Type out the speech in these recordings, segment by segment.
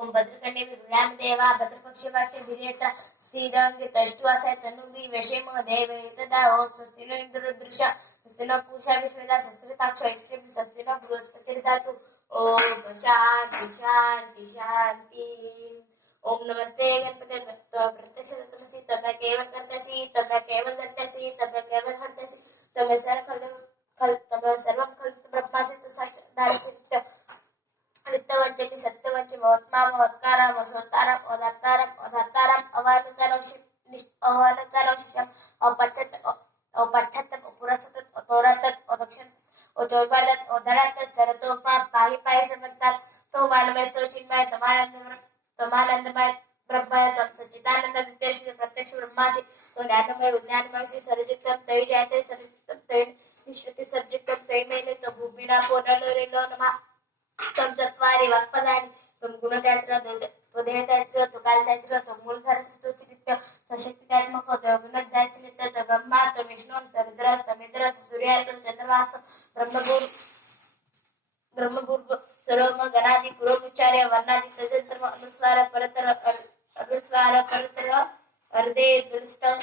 ओम भद्रकन्ये विरामदेवा भद्रपक्षवास्य वीर्येन्द्र स्थिरंगे तष्टुवासाय तनुवी वशेम देवे तदा ओम स्वस्ति नो इंद्रदृश्य स्वस्ति नो पूषा विश्वदा स्वस्ति ताक्षो इष्टि स्वस्ति नो बृहस्पतिर्धातु ओम शांति शांति शांति। ओम नमस्ते गणपते प्रत्यक्ष तमसी तमे केवल करतेसी तमे केवल करतेसी तमे केवल करतेसी तमे सर्वं खल ब्रह्मासि तसादारसित नित्यवंचमी सत्यवंचमी महत्मा महत्कारा मशोत्तारम अधातारम अधातारम अवानुचारम अपच्छतम पुरसतत अतोरतत अदक्षिण अचोरपादत अधरात सरतोपा पाहि पाहि समंताल तो मानमय तो चिन्मय तमानंदमय ब्रह्मय तम सच्चिदानंद नित्य प्रत्यक्ष ब्रह्मासि तो ज्ञानमय विज्ञानमय श्री सर्वजितम तै जायते सर्वजितम तै निश्चित सर्वजितम तै मेले तो भूमिना पोनलोरिलो नमः तम चत्वारि वाक्पदानि तम गुणदात्र त्वदेहदात्र तुकालदात्र तो मूलधरस्य चित्त सशक्तिदात्मक तो गुणदात्र नित्य तो ब्रह्मा तो विष्णु रुद्रस तमिन्द्र सूर्यास चंद्रमास ब्रह्मपूर्व सर्वम गणादि पूर्वोच्चार्य वर्णादि तदंतर अनुस्वार परतर अर्धे दुष्टम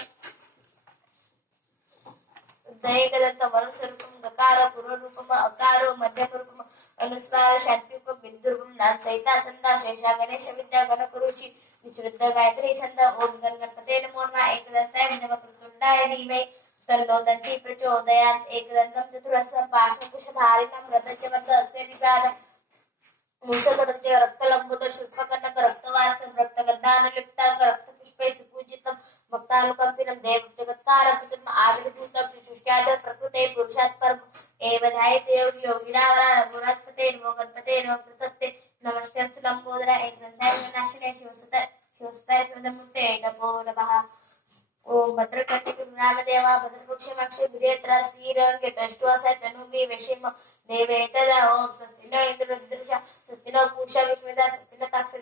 दयेकदंत मनुस्वरूपम गकार पूर्वरूपम अकारो मध्यपूर्वम अनुस्वार शांतिरूपम बिंदुरूपम नाम सहिता संदा शेषा गणेश विद्या गणकुरुषि विचृत गायत्री छंद ओम गणपते नमो नमः एकदंताय नमः धीमहि तन्नो दन्ति प्रचोदयात् एकदन्तं चतुरस्रं पाशकुशधारिणं रथचमन्त अस्ते निप्राण मूषकटस्य रक्तलम्बोद शुल्पकर्णक रक्तवासं रक्तगन्धानुलिप्तं रक्तपुष्पै सुपूजितं भक्तानुकम्पिनं देवजगत्कारं पितुम् आविर्भूतं सृष्ट्याद प्रकृते पुरुषात् परम् एव ध्यायेत् योगिनावराणं गुणत्पते नमो गणपते नमः प्रतप्ते नमस्ते लम्बोदरा एकदन्ताय विनाशिने शिवसुताय शिवदमूर्ते नमो नमः। ओम भद्रकन्ये विरामदेवा भद्रपक्षमाक्षे वीर्येन्द्र स्थिरंगे तष्टुवासाय तनुवी वशेम देवे तदा ओम स्वस्ति नो इंद्रदृश्य स्वस्ति नो पूषा विश्वदा स्वस्ति नो ताक्षो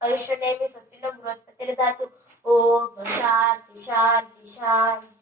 अरिष्टनेमि स्वस्ति नो बृहस्पतिर्धातु ओम शांति शांति शांति।